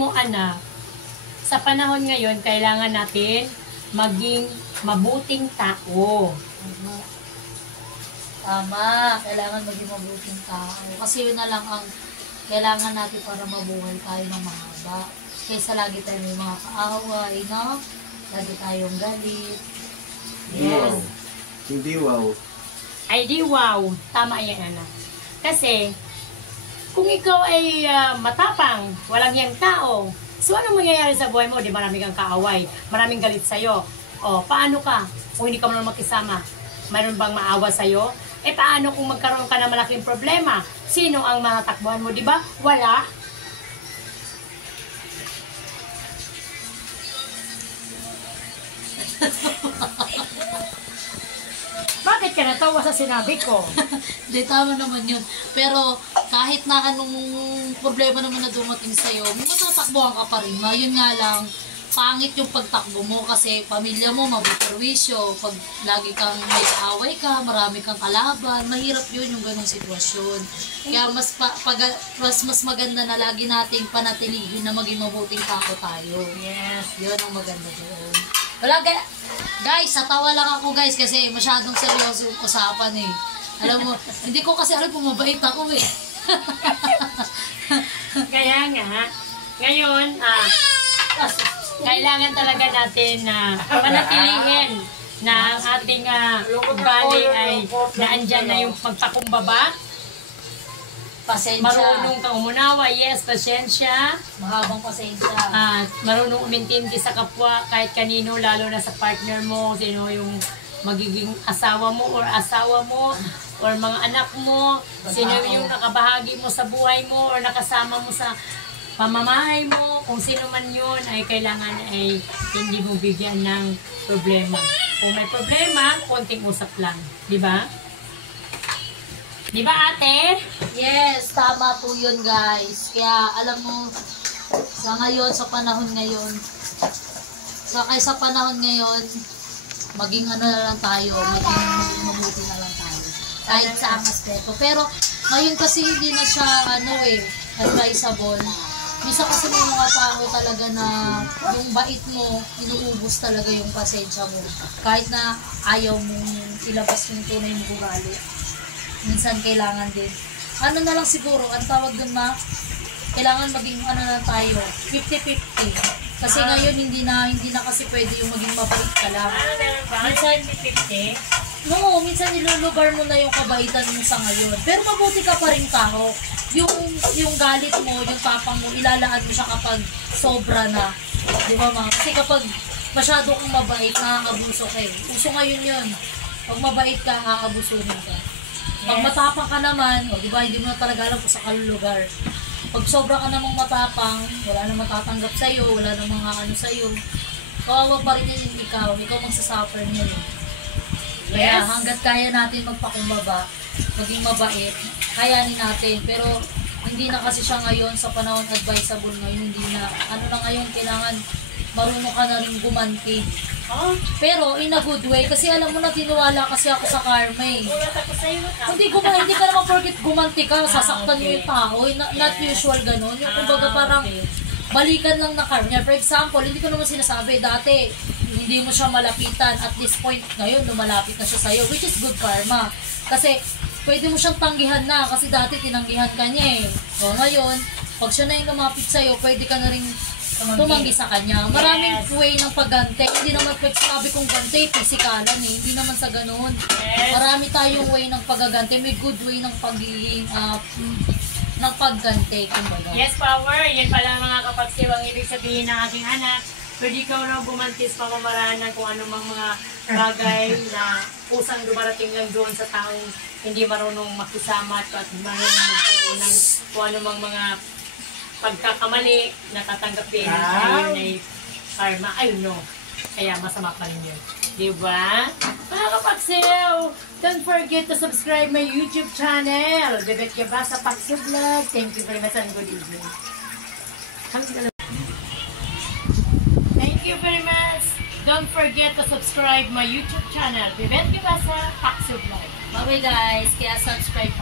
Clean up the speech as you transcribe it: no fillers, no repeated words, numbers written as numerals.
Alam mo anak, sa panahon ngayon, kailangan natin maging mabuting tao. Tama, kailangan maging mabuting tao. Kasi yun na lang ang kailangan natin para mabuhay tayo ng mahaba. Kaysa lagi tayo may mga kaaway, no? Lagi tayong galit. Yes. Wow. Hindi wow. Ay di wow. Tama yan anak. Kasi, kung ikaw ay matapang, walang yang tao, so anong mangyayari sa buhay mo? Di marami kang kaaway, maraming galit sa'yo. O, paano ka? Kung hindi ka mo makisama, mayroon bang maawa sa'yo? Eh, paano kung magkaroon ka ng malaking problema? Sino ang matatakbuhan mo, di ba? Wala. Bakit ka natawa sa sinabi ko? Hindi, tama naman yun. Pero kahit na anong problema naman na dumating sa'yo, may matatakbuhan ka pa rin. Yun nga lang, pangit yung pagtakbo mo kasi pamilya mo mabuperwisyo. Pag lagi kang may kaaway ka, marami kang kalaban, mahirap yun yung ganong sitwasyon. Kaya mas maganda na lagi nating panatilihin na maging mabuting tao tayo. Yes. Yun ang maganda doon. Wala, guys, natawa lang ako guys kasi masyadong seryoso yung usapan eh. Alam mo, hindi ko kasi alam kung mabait ako eh. Kaya nga, ngayon, kailangan talaga natin na panatilihin na ang ating ugali ay naandyan na yung pagpakumbaba. Pasensya. Marunong kang umunawa, yes, pasensya. Mahabang pasensya. Marunong umintindi sa kapwa kahit kanino, lalo na sa partner mo, sino yung magiging asawa mo or mga anak mo, sino yung nakabahagi mo sa buhay mo or nakasama mo sa pamamahay mo, kung sino man yun ay kailangan ay hindi mo bigyan ng problema. Kung may problema, konting usap lang, di ba? Di ba ate? Yes, tama po yun guys. Kaya alam mo, sa ngayon, sa panahon ngayon, sa panahon ngayon, maging ano na lang tayo, maging mabuti na lang tayo. Kahit sa ang aspeto. Pero ngayon kasi hindi na siya advisable. Misa kasi may mga tao talaga na yung bait mo, inuubos talaga yung pasensya mo. Kahit na ayaw mong ilabas yung tunay mong ugali. Minsan kailangan din. Ano na lang siguro, ang tawag dun na, kailangan maging ano na tayo, 50-50. Kasi ngayon hindi na kasi pwede yung maging mabait ka lang. Minsan 50? No, minsan nilulugar mo na yung kabaitan mo sa ngayon. Pero mabuti ka pa rin tao. Yung galit mo, yung tapang mo, ilalaan mo siya kapag sobra na. Di ba mga? Kasi kapag masyado kang mabait, nakakabuso ka eh. Uso ngayon yun. Pag mabait ka, nakakabusuhin ka. Pag matapang ka naman, di ba, hindi mo na talaga alam kung sa kalulugar. Pag sobra ka namang matapang, wala namang tatanggap sa'yo, wala namang ano sa'yo, kawawa pa rin yun ikaw magsasuffer niya yun. Kaya hanggat kaya natin magpakumbaba, maging mabait, kayanin natin. Pero hindi na kasi siya ngayon, sa panahon advisable ngayon, hindi na, ano na ngayon, kailangan marunong ka na rin gumanti. Pero in a good way, kasi alam mo na tinuwala kasi ako sa karma eh. Hindi ka naman forget gumanti ka, sasaktan mo yung tao, not usual ganun. Yung kumbaga parang balikan lang na karma. For example, hindi ko naman sinasabi, dati hindi mo siya malapitan, at this point ngayon lumalapit na siya sa'yo, which is good karma. Kasi pwede mo siyang tanggihan na, kasi dati tinanggihan ka niya eh. So ngayon, pag siya na yung lumapit sa'yo, pwede ka na rin tumanggi sa kanya. Maraming way ng paggante. Hindi naman pwede sinabi kong gante, pisikalan eh. Hindi naman sa ganun. Marami tayong way ng paggagante. May good way ng pagiging ng paggante. Kumbaga. Yes, power. Yan pala mga kapagsiw ang ibig sabihin ng aking anak. Pwede ikaw na bumantis pamamaraan ng kung anumang mga bagay na pusang dumarating lang doon sa taong hindi marunong makisama at marunong magkaroon ng kung anumang mga pagkakamali, natatanggapin ayun ay karma. Ay no, kaya masama pa rin yun, diba? Mga kapagsiw, don't forget to subscribe my YouTube channel, Bebet Gabasa Paksiw Vlog. Thank you very much and good evening. Thank you very much. Don't forget to subscribe my YouTube channel, Bebet Gabasa Paksiw Vlog. Bye guys, kaya subscribe